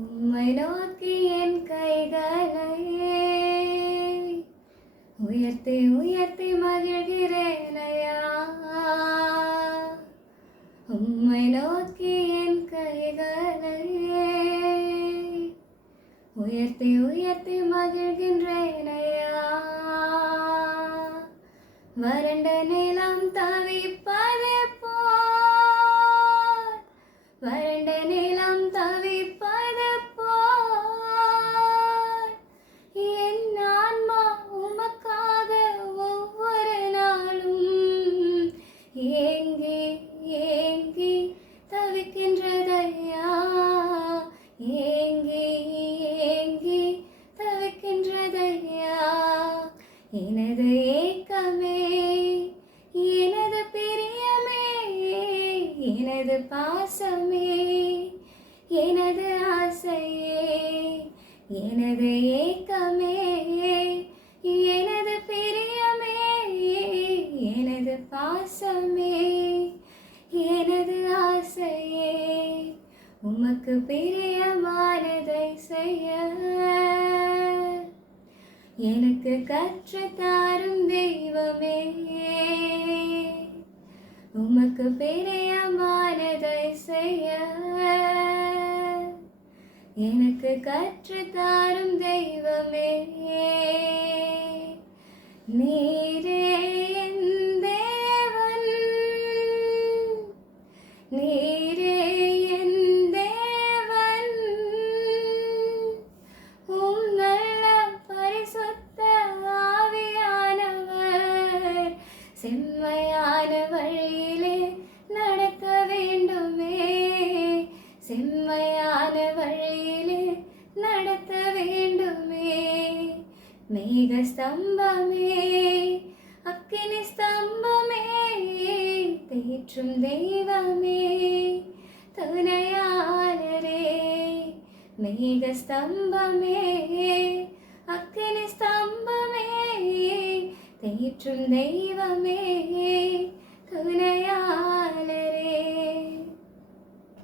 உம்மை நோக்கி என் கைகளை உயர்த்தி உயர்த்தி மகிழ்கிறேனையா. உம்மை நோக்கி என் கைகளை உயர்த்தி உயர்த்தி மகிழ்கின்றேனையா. வறண்ட நிலம் தவிப்பது போல், வறண்ட நிலம் தவிப்பது போல் என் ஆன்மா உமக்காக ஒவ்வொரு நாளும் ஏங்கி ஏங்கி தவிக்கின்றதையா. ஏங்கி ஏங்கி தவிக்கின்றதையா. எனது ஏக்கமே, எனது பிரியமே, எனது பாசமே, எனது ஆசையே, எனது ஏக்கமே, எனது பிரியமே, எனது பாசமே, எனது ஆசையே, உமக்கு பிரியமானதை செய்ய எனக்கு கற்றுத்தாரும் தெய்வமே. உமக்கு பிரியமானதை செய்ய எனக்கு கற்றுத்தாரும் தெய்வமே. நீரே என் தேவன், நீரே என் தேவன். உம் நல்ல பரிசுத்த ஆவியானவர் செம்மையான வழியிலே நடக்க வேண்டுமே. செம்மையான வழியிலே நடத்த வேண்டுமே. மேக ஸ்தம்பமே, அக்கினி ஸ்தம்பமே, தேற்றும் தெய்வமே, துணையாளரே. மேக ஸ்தம்பமே, அக்கினி ஸ்தம்பமே, தேற்றும் தெய்வமே, துணையாளரே.